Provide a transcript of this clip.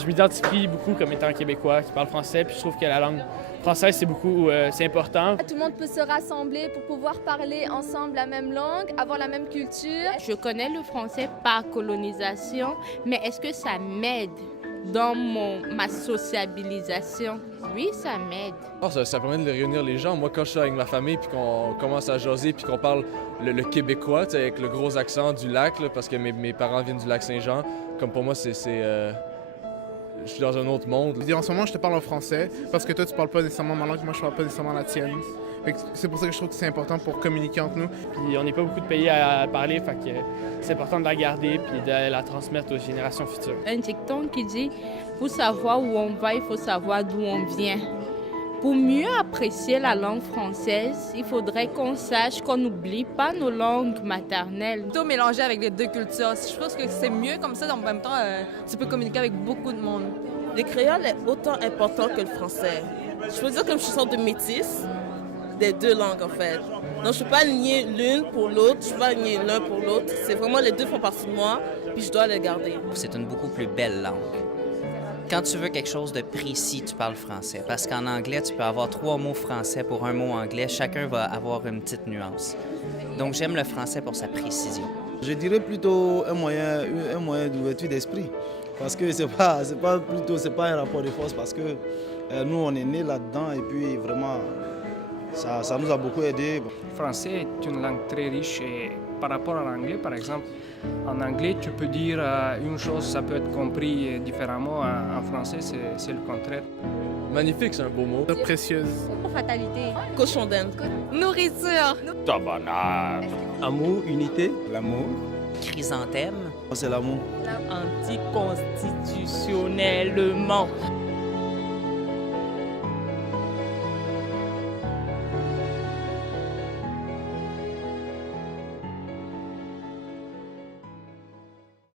Je m'identifie beaucoup comme étant québécois qui parle français, puis je trouve que la langue française, c'est important. Tout le monde peut se rassembler pour pouvoir parler ensemble la même langue, avoir la même culture. Je connais le français par colonisation, mais est-ce que ça m'aide dans ma sociabilisation? Oui, ça m'aide. Ça permet de réunir les gens. Moi, quand je suis avec ma famille puis qu'on commence à jaser puis qu'on parle le québécois, avec le gros accent du lac, là, parce que mes parents viennent du lac Saint-Jean, comme pour moi, je suis dans un autre monde. En ce moment, je te parle en français parce que toi, tu parles pas nécessairement ma langue, moi, je parle pas nécessairement la tienne. C'est pour ça que je trouve que c'est important pour communiquer entre nous. Puis on n'est pas beaucoup de pays à parler, fait que c'est important de la garder puis de la transmettre aux générations futures. Un dicton qui dit « Pour savoir où on va, il faut savoir d'où on vient ». Pour mieux apprécier la langue française, il faudrait qu'on sache qu'on n'oublie pas nos langues maternelles. Plutôt mélanger avec les deux cultures. Je pense que c'est mieux comme ça, en même temps, tu peux communiquer avec beaucoup de monde. Le créole est autant important que le français. Je peux dire que je suis une sorte de métisse des deux langues, en fait. Donc, je ne peux pas nier l'une pour l'autre, je ne peux pas nier l'un pour l'autre. C'est vraiment les deux font partie de moi, puis je dois les garder. C'est une beaucoup plus belle langue. Quand tu veux quelque chose de précis, tu parles français. Parce qu'en anglais, tu peux avoir 3 mots français pour un mot anglais. Chacun va avoir une petite nuance. Donc, j'aime le français pour sa précision. Je dirais plutôt un moyen d'ouverture d'esprit. Parce que c'est pas un rapport de force. Parce que nous, on est nés là-dedans et puis vraiment, ça nous a beaucoup aidé. Le français est une langue très riche et par rapport à l'anglais, par exemple, en anglais, tu peux dire une chose, ça peut être compris différemment. En français, c'est le contraire. Magnifique, c'est un beau mot. Précieuse. Fatalité. Cochon d'Inde. Nourriture. Tabarnak! Amour, unité. L'amour, Chrysanthème. c'est l'amour. Anticonstitutionnellement.